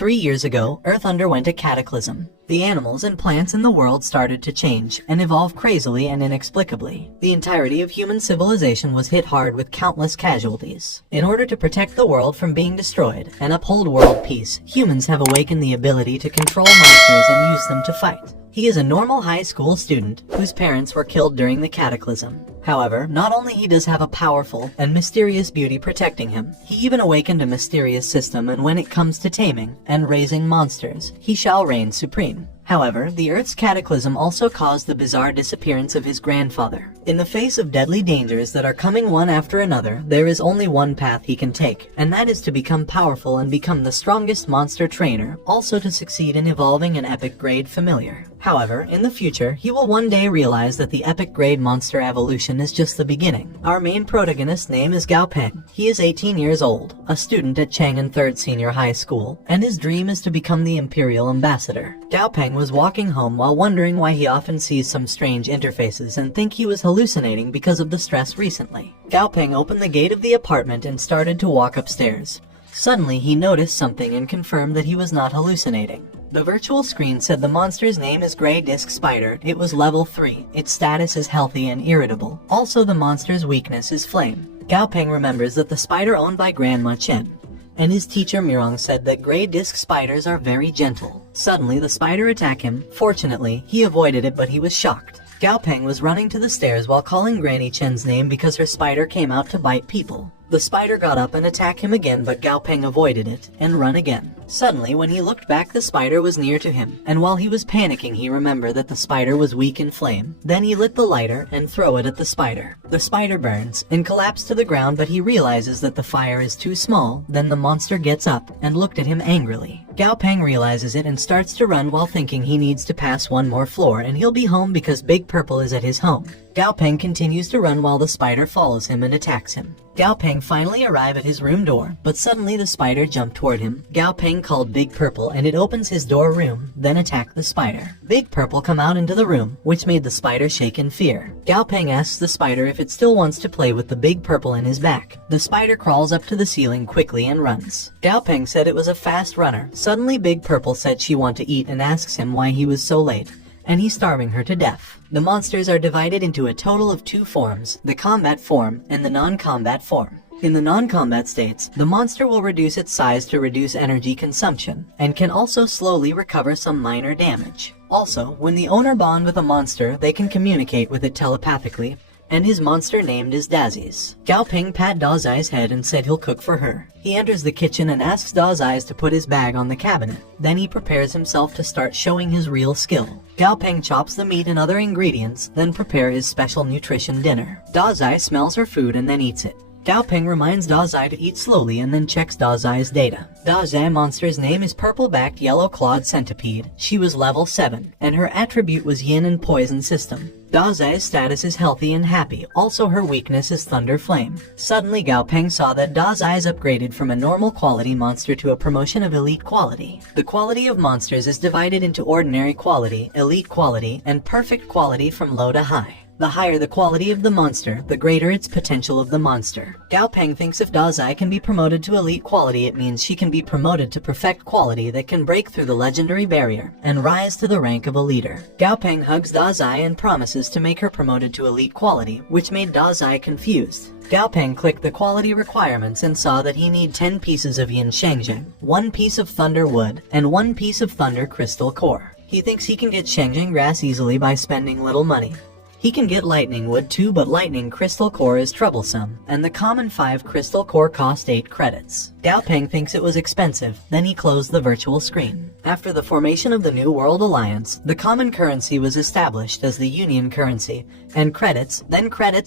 3 years ago, Earth underwent a cataclysm. The animals and plants in the world started to change and evolve crazily and inexplicably. The entirety of human civilization was hit hard with countless casualties. In order to protect the world from being destroyed and uphold world peace, humans have awakened the ability to control monsters and use them to fight. He is a normal high school student whose parents were killed during the cataclysm. However, not only he does have a powerful and mysterious beauty protecting him, he even awakened a mysterious system, and when it comes to taming and raising monsters, he shall reign supreme. However, the Earth's cataclysm also caused the bizarre disappearance of his grandfather. In the face of deadly dangers that are coming one after another, there is only one path he can take, and that is to become powerful and become the strongest monster trainer, also to succeed in evolving an epic grade familiar. However, in the future, he will one day realize that the epic grade monster evolution is just the beginning. Our main protagonist's name is Gao Peng. He is 18 years old, a student at Chang'an 3rd Senior High School, and his dream is to become the Imperial Ambassador. Gao Peng was walking home while wondering why he often sees some strange interfaces and think he was hallucinating because of the stress recently. Gao Peng opened the gate of the apartment and started to walk upstairs. Suddenly, he noticed something and confirmed that he was not hallucinating. The virtual screen said the monster's name is Gray Disc Spider. It was level 3. Its status is healthy and irritable. Also, the monster's weakness is flame. Gao Peng remembers that the spider owned by Grandma Chen and his teacher Mirong said that gray disc spiders are very gentle. Suddenly, the spider attacked him. Fortunately, he avoided it, but he was shocked. Gao Peng was running to the stairs while calling Granny Chen's name because her spider came out to bite people. The spider got up and attacked him again, but Gao Peng avoided it and ran again. Suddenly, when he looked back, the spider was near to him, and while he was panicking, he remembered that the spider was weak in flame. Then he lit the lighter and threw it at the spider. The spider burns and collapsed to the ground, but he realizes that the fire is too small. Then the monster gets up and looked at him angrily. Gao Peng realizes it and starts to run while thinking he needs to pass one more floor and he'll be home because Big Purple is at his home. Gao Peng continues to run while the spider follows him and attacks him. Gao Peng finally arrives at his room door, but suddenly the spider jumped toward him. Gao Peng called Big Purple and it opens his door room, then attacked the spider. Big Purple come out into the room, which made the spider shake in fear. Gao Peng asks the spider if it still wants to play with the Big Purple in his back. The spider crawls up to the ceiling quickly and runs. Gao Peng said it was a fast runner. Suddenly Big Purple said she wanted to eat and asks him why he was so late, and he's starving her to death. The monsters are divided into a total of 2 forms, the combat form and the non-combat form. In the non-combat states, the monster will reduce its size to reduce energy consumption, and can also slowly recover some minor damage. Also, when the owner bond with a monster, they can communicate with it telepathically, and his monster named is Dazies. Gao Peng pat Dazai's head and said he'll cook for her. He enters the kitchen and asks Dazai to put his bag on the cabinet. Then he prepares himself to start showing his real skill. Gao Peng chops the meat and other ingredients, then prepare his special nutrition dinner. Dazai smells her food and then eats it. Gao Peng reminds Dazai to eat slowly and then checks Dazai's data. Dazai monster's name is Purple-Backed Yellow-Clawed Centipede. She was level 7, and her attribute was Yin and Poison System. Dazai's status is healthy and happy. Also, her weakness is Thunder Flame. Suddenly, Gao Peng saw that Dazai is upgraded from a normal quality monster to a promotion of elite quality. The quality of monsters is divided into ordinary quality, elite quality, and perfect quality from low to high. The higher the quality of the monster, the greater its potential of the monster. Gao Peng thinks if Dazai can be promoted to elite quality, it means she can be promoted to perfect quality that can break through the legendary barrier and rise to the rank of a leader. Gao Peng hugs Dazai and promises to make her promoted to elite quality, which made Dazai confused. Gao Peng clicked the quality requirements and saw that he need 10 pieces of Yin Shengzheng, 1 piece of Thunder Wood, and 1 piece of Thunder Crystal Core. He thinks he can get Shengzheng grass easily by spending little money. He can get lightning wood too, but lightning crystal core is troublesome, and the common 5 crystal core cost 8 credits. Gao Peng thinks it was expensive, then he closed the virtual screen. After the formation of the New World Alliance, the common currency was established as the Union currency, and credits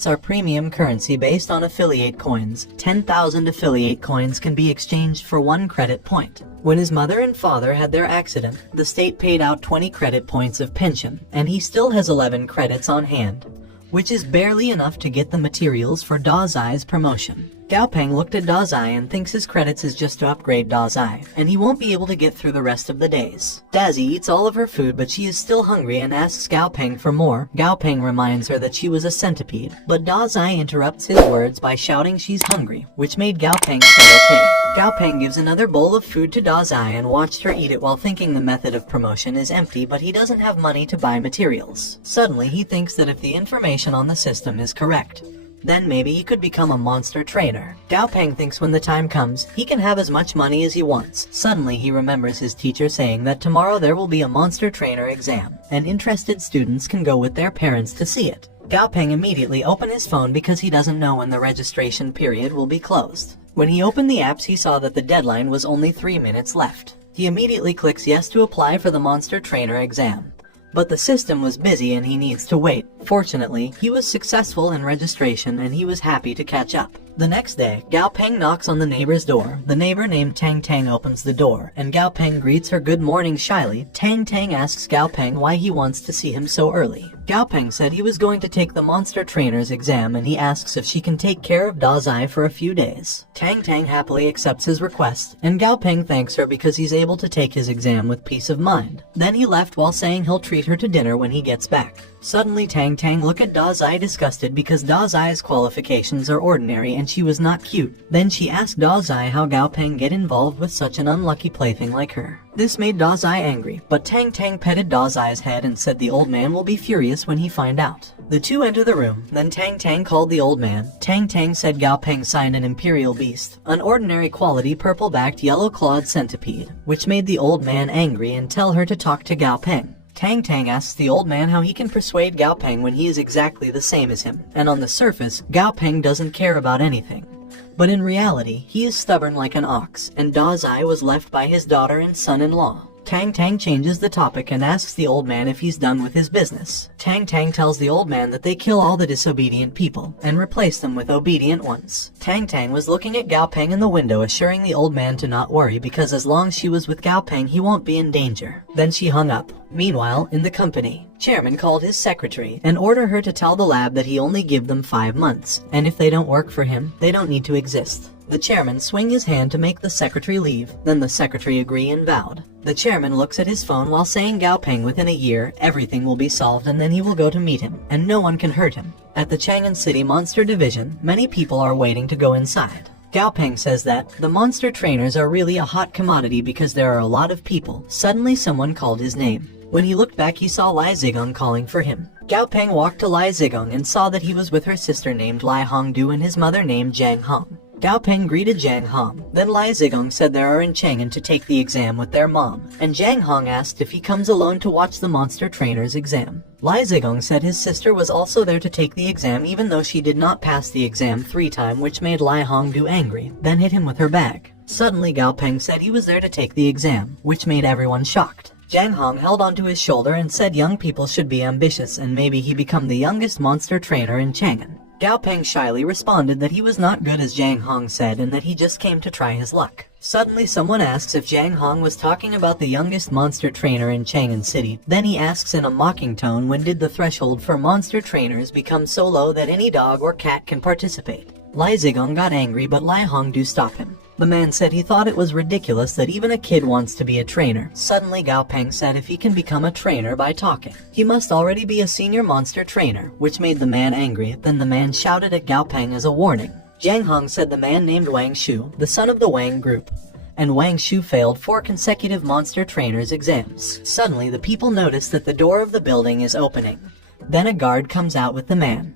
are premium currency based on affiliate coins. 10,000 affiliate coins can be exchanged for 1 credit point. When his mother and father had their accident, the state paid out 20 credit points of pension, and he still has 11 credits on hand, which is barely enough to get the materials for Dazai's promotion. Gao Peng looked at Dazai and thinks his credits is just to upgrade Dazai, and he won't be able to get through the rest of the days. Dazi eats all of her food, but she is still hungry and asks Gao Peng for more. Gao Peng reminds her that she was a centipede, but Dazai interrupts his words by shouting she's hungry, which made Gao Peng say okay. Gao Peng gives another bowl of food to Dazai and watched her eat it while thinking the method of promotion is empty, but he doesn't have money to buy materials. Suddenly he thinks that if the information on the system is correct, then maybe he could become a monster trainer. Gao Peng thinks when the time comes, he can have as much money as he wants. Suddenly he remembers his teacher saying that tomorrow there will be a monster trainer exam, and interested students can go with their parents to see it. Gao Peng immediately opened his phone because he doesn't know when the registration period will be closed. When he opened the apps, he saw that the deadline was only 3 minutes left. He immediately clicks yes to apply for the monster trainer exam. But the system was busy and he needs to wait. Fortunately, he was successful in registration and he was happy to catch up. The next day, Gao Peng knocks on the neighbor's door. The neighbor named Tang Tang opens the door, and Gao Peng greets her good morning shyly. Tang Tang asks Gao Peng why he wants to see him so early. Gao Peng said he was going to take the monster trainer's exam, and he asks if she can take care of Dazai for a few days. Tang Tang happily accepts his request, and Gao Peng thanks her because he's able to take his exam with peace of mind. Then he left while saying he'll treat her to dinner when he gets back. Suddenly Tang Tang looked at Dazai disgusted because Dazai's qualifications are ordinary and she was not cute. Then she asked Dazai how Gao Peng get involved with such an unlucky plaything like her. This made Dazai angry, but Tang Tang petted Dazai's head and said the old man will be furious when he find out. The two enter the room, then Tang Tang called the old man. Tang Tang said Gao Peng signed an imperial beast, an ordinary quality purple-backed yellow-clawed centipede, which made the old man angry and tell her to talk to Gao Peng. Tang Tang asks the old man how he can persuade Gao Peng when he is exactly the same as him, and on the surface, Gao Peng doesn't care about anything. But in reality, he is stubborn like an ox, and Dazai was left by his daughter and son-in-law. Tang Tang changes the topic and asks the old man if he's done with his business. Tang Tang tells the old man that they kill all the disobedient people and replace them with obedient ones. Tang Tang was looking at Gao Peng in the window, assuring the old man to not worry because as long as she was with Gao Peng, he won't be in danger. Then she hung up. Meanwhile, in the company, Chairman called his secretary and ordered her to tell the lab that he only give them 5 months, and if they don't work for him, they don't need to exist. The chairman swing his hand to make the secretary leave, then the secretary agree and vowed. The chairman looks at his phone while saying Gao Peng within a year, everything will be solved and then he will go to meet him, and no one can hurt him. At the Chang'an City Monster Division, many people are waiting to go inside. Gao Peng says that the monster trainers are really a hot commodity because there are a lot of people. Suddenly someone called his name. When he looked back, he saw Lai Zigong calling for him. Gao Peng walked to Lai Zigong and saw that he was with her sister named Lai Hongdu and his mother named Zhang Hong. Gao Peng greeted Zhang Hong. Then Lai Zigong said they are in Chang'an to take the exam with their mom, and Zhang Hong asked if he comes alone to watch the monster trainer's exam. Lai Zigong said his sister was also there to take the exam even though she did not pass the exam 3 times, which made Lai Hongdu angry, then hit him with her bag. Suddenly Gao Peng said he was there to take the exam, which made everyone shocked. Zhang Hong held onto his shoulder and said young people should be ambitious and maybe he become the youngest monster trainer in Chang'an. Gao Peng shyly responded that he was not good as Zhang Hong said and that he just came to try his luck. Suddenly someone asks if Zhang Hong was talking about the youngest monster trainer in Chang'an City. Then he asks in a mocking tone, when did the threshold for monster trainers become so low that any dog or cat can participate? Lai Zigong got angry but Lai Hongdu stopped him. The man said he thought it was ridiculous that even a kid wants to be a trainer. Suddenly Gao Peng said if he can become a trainer by talking, he must already be a senior monster trainer, which made the man angry. Then the man shouted at Gao Peng as a warning. Zhang Hong said the man named Wang Shu, the son of the Wang group, and Wang Shu failed 4 consecutive monster trainers exams. Suddenly the people noticed that the door of the building is opening. Then a guard comes out with the man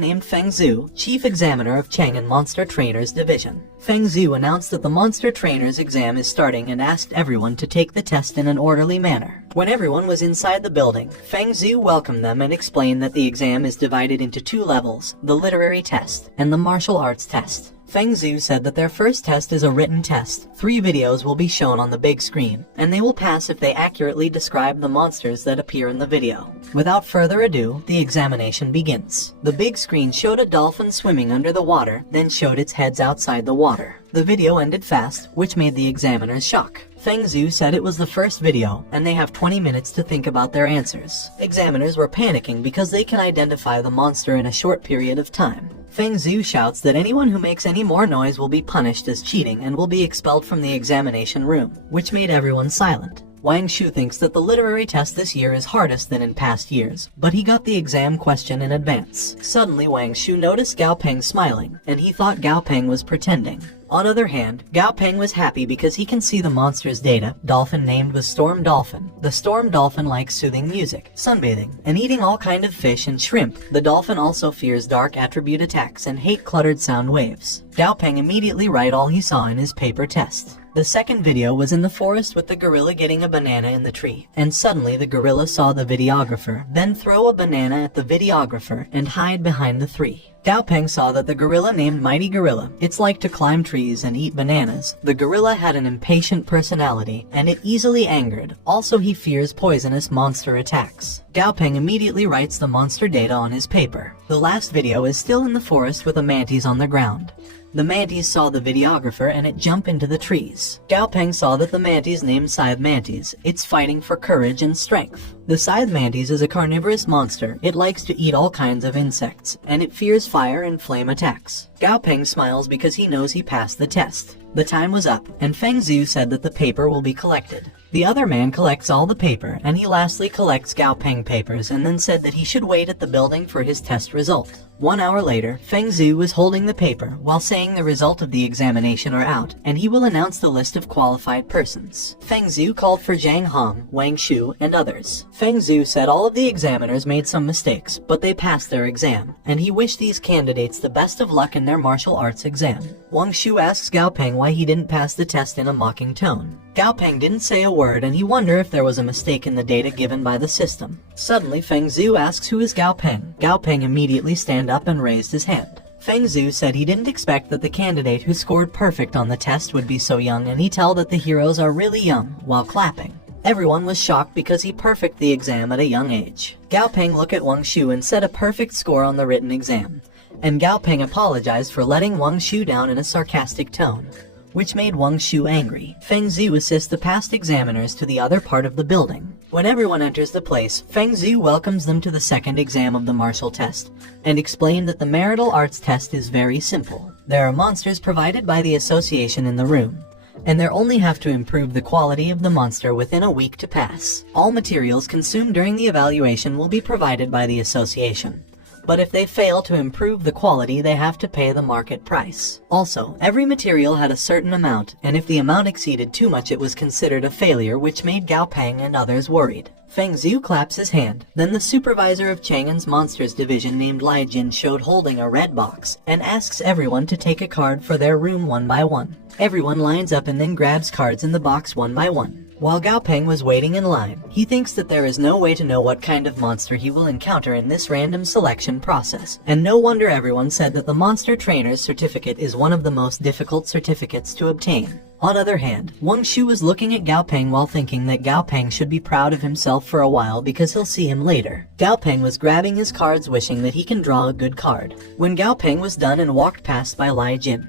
named Feng Zhu, chief examiner of Chang'an Monster Trainers Division. Feng Zhu announced that the Monster Trainers exam is starting and asked everyone to take the test in an orderly manner. When everyone was inside the building, Feng Zhu welcomed them and explained that the exam is divided into 2 levels, the literary test and the martial arts test. Feng Zhu said that their first test is a written test. 3 videos will be shown on the big screen, and they will pass if they accurately describe the monsters that appear in the video. Without further ado, the examination begins. The big screen showed a dolphin swimming under the water, then showed its heads outside the water. The video ended fast, which made the examiners shock. Feng Zhu said it was the first video, and they have 20 minutes to think about their answers. Examiners were panicking because they can identify the monster in a short period of time. Feng Zhu shouts that anyone who makes any more noise will be punished as cheating and will be expelled from the examination room, which made everyone silent. Wang Shu thinks that the literary test this year is hardest than in past years, but he got the exam question in advance. Suddenly Wang Shu noticed Gao Peng smiling, and he thought Gao Peng was pretending. On the other hand, Gao Peng was happy because he can see the monster's data. Dolphin named was Storm Dolphin. The Storm Dolphin likes soothing music, sunbathing, and eating all kind of fish and shrimp. The dolphin also fears dark attribute attacks and hate cluttered sound waves. Gao Peng immediately write all he saw in his paper test. The second video was in the forest with the gorilla getting a banana in the tree, and suddenly the gorilla saw the videographer, then throw a banana at the videographer and hide behind the tree. Gao Peng saw that the gorilla named Mighty Gorilla. It's like to climb trees and eat bananas. The gorilla had an impatient personality, and it easily angered. Also, he fears poisonous monster attacks. Gao Peng immediately writes the monster data on his paper. The last video is still in the forest with a mantis on the ground. The mantis saw the videographer and it jumped into the trees. Gao Peng saw that the mantis named Scythe Mantis. It's fighting for courage and strength. The Scythe Mantis is a carnivorous monster. It likes to eat all kinds of insects, and it fears fire and flame attacks. Gao Peng smiles because he knows he passed the test. The time was up, and Feng Zhu said that the paper will be collected. The other man collects all the paper, and he lastly collects Gao Peng papers and then said that he should wait at the building for his test result. 1 hour later, Feng Zhu was holding the paper while saying the result of the examination are out, and he will announce the list of qualified persons. Feng Zhu called for Zhang Hong, Wang Shu, and others. Feng Zhu said all of the examiners made some mistakes, but they passed their exam, and he wished these candidates the best of luck in their martial arts exam. Wang Shu asks Gao Peng why he didn't pass the test in a mocking tone. Gao Peng didn't say a word, and he wondered if there was a mistake in the data given by the system. Suddenly, Feng Zhu asks who is Gao Peng. Gao Peng immediately stand up and raised his hand. Feng Zhu said he didn't expect that the candidate who scored perfect on the test would be so young, and he tell that the heroes are really young, while clapping. Everyone was shocked because he perfected the exam at a young age. Gao Peng looked at Wang Shu and set a perfect score on the written exam. And Gao Peng apologized for letting Wang Shu down in a sarcastic tone, which made Wang Shu angry. Feng Zhu assists the past examiners to the other part of the building. When everyone enters the place, Feng Zhu welcomes them to the second exam of the martial test, and explained that the marital arts test is very simple. There are monsters provided by the association in the room, and they only have to improve the quality of the monster within a week to pass. All materials consumed during the evaluation will be provided by the association, but if they fail to improve the quality, they have to pay the market price. Also, every material had a certain amount, and if the amount exceeded too much, it was considered a failure, which made Gao Peng and others worried. Feng Zhu claps his hand. Then the supervisor of Chang'an's Monsters division named Lai Jin showed holding a red box and asks everyone to take a card for their room one by one. Everyone lines up and then grabs cards in the box one by one. While Gao Peng was waiting in line, he thinks that there is no way to know what kind of monster he will encounter in this random selection process. And no wonder everyone said that the Monster Trainer's certificate is one of the most difficult certificates to obtain. On the other hand, Wang Shu was looking at Gao Peng while thinking that Gao Peng should be proud of himself for a while because he'll see him later. Gao Peng was grabbing his cards wishing that he can draw a good card. When Gao Peng was done and walked past by Lai Jin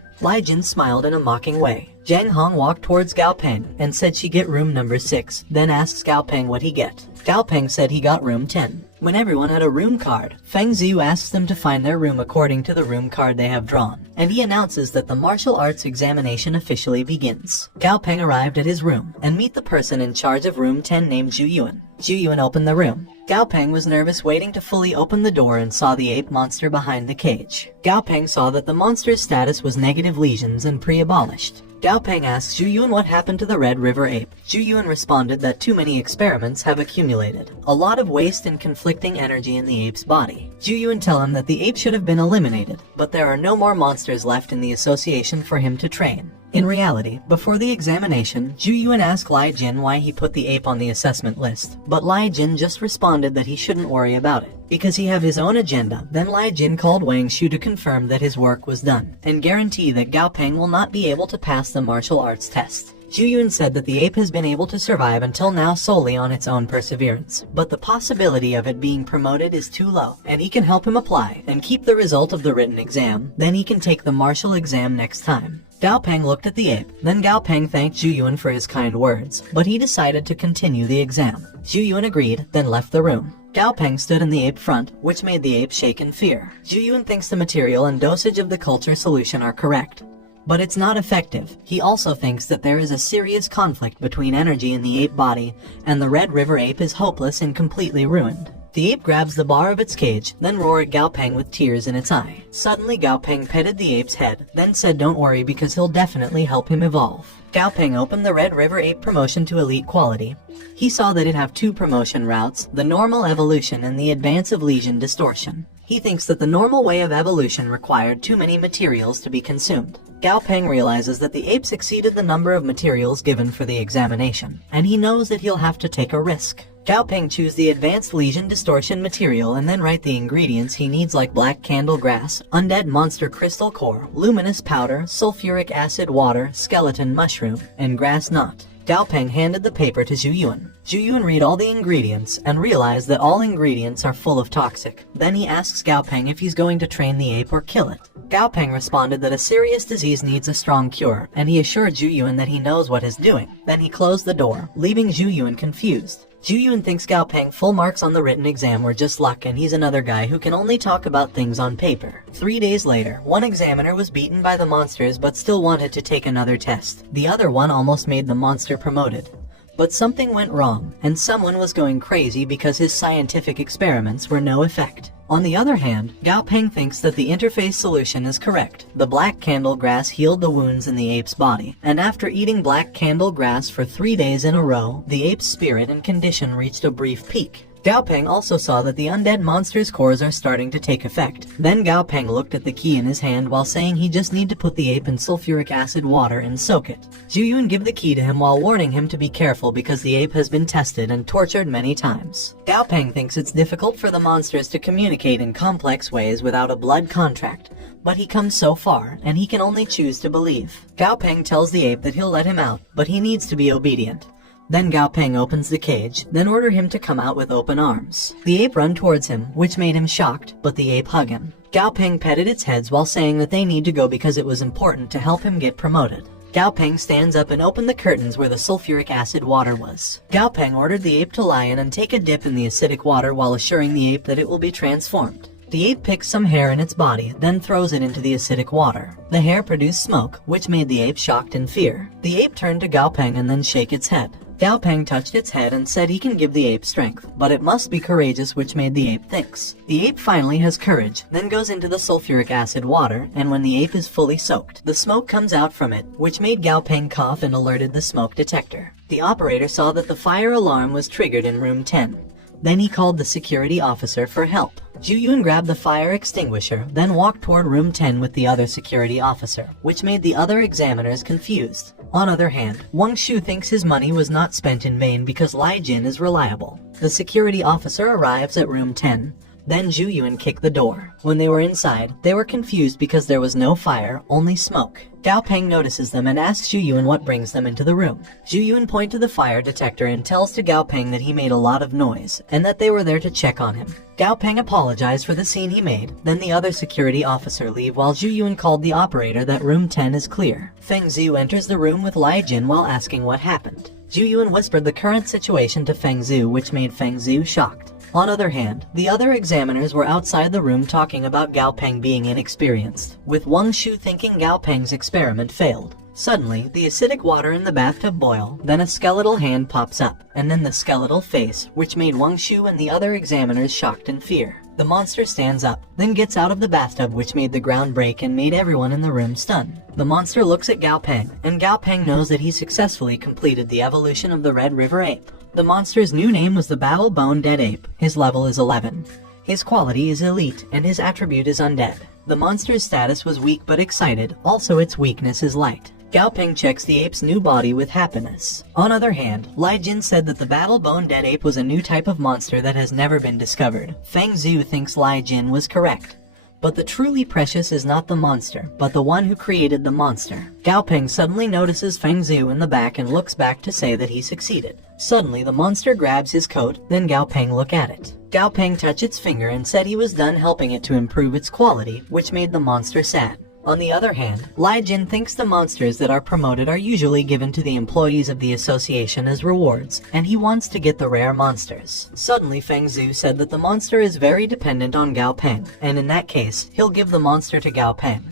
smiled in a mocking way. Zhang Hong walked towards Gao Peng and said she get room number 6, then asks Gao Peng what he get. Gao Peng said he got room 10. When everyone had a room card, Feng Zhu asks them to find their room according to the room card they have drawn, and he announces that the martial arts examination officially begins. Gao Peng arrived at his room and meet the person in charge of room 10 named Zhu Yuan. Zhu Yuan opened the room. Gao Peng was nervous waiting to fully open the door and saw the ape monster behind the cage. Gao Peng saw that the monster's status was negative lesions and pre-abolished. Gao Peng asked Zhu Yuan what happened to the Red River ape. Zhu Yuan responded that too many experiments have accumulated a lot of waste and conflicting energy in the ape's body. Zhu Yuan tell him that the ape should have been eliminated, but there are no more monsters left in the association for him to train. In reality, before the examination, Zhu Yuan asked Lai Jin why he put the ape on the assessment list, but Lai Jin just responded that he shouldn't worry about it, because he have his own agenda. Then Lai Jin called Wang Shu to confirm that his work was done, and guarantee that Gao Peng will not be able to pass the martial arts test. Zhu Yuan said that the ape has been able to survive until now solely on its own perseverance, but the possibility of it being promoted is too low, and he can help him apply and keep the result of the written exam. Then he can take the martial exam next time. Gao Peng looked at the ape. Then Gao Peng thanked Zhu Yuan for his kind words, but he decided to continue the exam. Zhu Yuan agreed, then left the room. Gao Peng stood in the ape front, which made the ape shake in fear. Zhu Yuan thinks the material and dosage of the culture solution are correct, but it's not effective. He also thinks that there is a serious conflict between energy in the ape body, and the Red River ape is hopeless and completely ruined. The ape grabs the bar of its cage, then roared at Gao Peng with tears in its eye. Suddenly Gao Peng petted the ape's head, then said don't worry because he'll definitely help him evolve. Gao Peng opened the Red River ape promotion to elite quality. He saw that it have two promotion routes, the normal evolution and the advance of lesion distortion. He thinks that the normal way of evolution required too many materials to be consumed. Gao Peng realizes that the apes exceeded the number of materials given for the examination, and he knows that he'll have to take a risk. Gao Peng choose the advanced lesion distortion material and then write the ingredients he needs like black candle grass, undead monster crystal core, luminous powder, sulfuric acid water, skeleton mushroom, and grass knot. Gao Peng handed the paper to Zhu Yuan. Zhu Yuan read all the ingredients and realized that all ingredients are full of toxic. Then he asks Gao Peng if he's going to train the ape or kill it. Gao Peng responded that a serious disease needs a strong cure, and he assured Zhu Yuan that he knows what he's doing. Then he closed the door, leaving Zhu Yuan confused. Zhu Yuan thinks Gao Peng full marks on the written exam were just luck and he's another guy who can only talk about things on paper. 3 days later, one examiner was beaten by the monsters but still wanted to take another test. The other one almost made the monster promoted. But something went wrong, and someone was going crazy because his scientific experiments were no effect. On the other hand, Gao Peng thinks that the interface solution is correct. The black candle grass healed the wounds in the ape's body, and after eating black candle grass for 3 days in a row, the ape's spirit and condition reached a brief peak. Gao Peng also saw that the undead monster's cores are starting to take effect. Then Gao Peng looked at the key in his hand while saying he just need to put the ape in sulfuric acid water and soak it. Zhu Yuan give the key to him while warning him to be careful because the ape has been tested and tortured many times. Gao Peng thinks it's difficult for the monsters to communicate in complex ways without a blood contract, but he comes so far, and he can only choose to believe. Gao Peng tells the ape that he'll let him out, but he needs to be obedient. Then Gao Peng opens the cage, then order him to come out with open arms. The ape run towards him, which made him shocked, but the ape hug him. Gao Peng petted its heads while saying that they need to go because it was important to help him get promoted. Gao Peng stands up and opened the curtains where the sulfuric acid water was. Gao Peng ordered the ape to lie in and take a dip in the acidic water while assuring the ape that it will be transformed. The ape picks some hair in its body, then throws it into the acidic water. The hair produced smoke, which made the ape shocked in fear. The ape turned to Gao Peng and then shake its head. Gao Peng touched its head and said he can give the ape strength, but it must be courageous, which made the ape thinks. The ape finally has courage, then goes into the sulfuric acid water, and when the ape is fully soaked, the smoke comes out from it, which made Gao Peng cough and alerted the smoke detector. The operator saw that the fire alarm was triggered in room 10. Then he called the security officer for help. Zhu Yuan grabbed the fire extinguisher, then walked toward room 10 with the other security officer, which made the other examiners confused. On other hand, Wang Shu thinks his money was not spent in vain because Lai Jin is reliable. The security officer arrives at room 10. Then Zhu Yuan kicked the door. When they were inside, they were confused because there was no fire, only smoke. Gao Peng notices them and asks Zhu Yuan what brings them into the room. Zhu Yuan points to the fire detector and tells to Gao Peng that he made a lot of noise, and that they were there to check on him. Gao Peng apologized for the scene he made, then the other security officer leave while Zhu Yuan called the operator that room 10 is clear. Feng Zhu enters the room with Lai Jin while asking what happened. Zhu Yuan whispered the current situation to Feng Zhu, which made Feng Zhu shocked. On other hand, the other examiners were outside the room talking about Gao Peng being inexperienced, with Wang Shu thinking Gao Peng's experiment failed. Suddenly, the acidic water in the bathtub boil, then a skeletal hand pops up, and then the skeletal face, which made Wang Shu and the other examiners shocked in fear. The monster stands up, then gets out of the bathtub, which made the ground break and made everyone in the room stunned. The monster looks at Gao Peng, and Gao Peng knows that he successfully completed the evolution of the Red River ape. The monster's new name was the Battle-Bone Dead Ape. His level is 11. His quality is elite, and his attribute is undead. The monster's status was weak but excited, also its weakness is light. Gao Peng checks the ape's new body with happiness. On other hand, Lai Jin said that the Battle-Bone Dead Ape was a new type of monster that has never been discovered. Feng Zhu thinks Lai Jin was correct. But the truly precious is not the monster, but the one who created the monster. Gao Peng suddenly notices Feng Zhu in the back and looks back to say that he succeeded. Suddenly, the monster grabs his coat, then Gao Peng look at it. Gao Peng touched its finger and said he was done helping it to improve its quality, which made the monster sad. On the other hand, Lai Jin thinks the monsters that are promoted are usually given to the employees of the association as rewards, and he wants to get the rare monsters. Suddenly Feng Zhu said that the monster is very dependent on Gao Peng, and in that case, he'll give the monster to Gao Peng.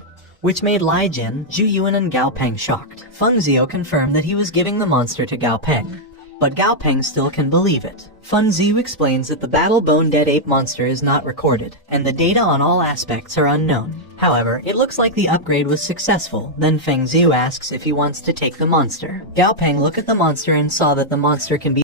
which made Lai Jin, Zhu Yuan, and Gao Peng shocked. Feng Zio confirmed that he was giving the monster to Gao Peng, but Gao Peng still can believe it. Feng Ziyu explains that the battle bone dead ape monster is not recorded, and the data on all aspects are unknown. However, it looks like the upgrade was successful. Then Feng Ziyu asks if he wants to take the monster. Gao Peng looked at the monster and saw that the monster can be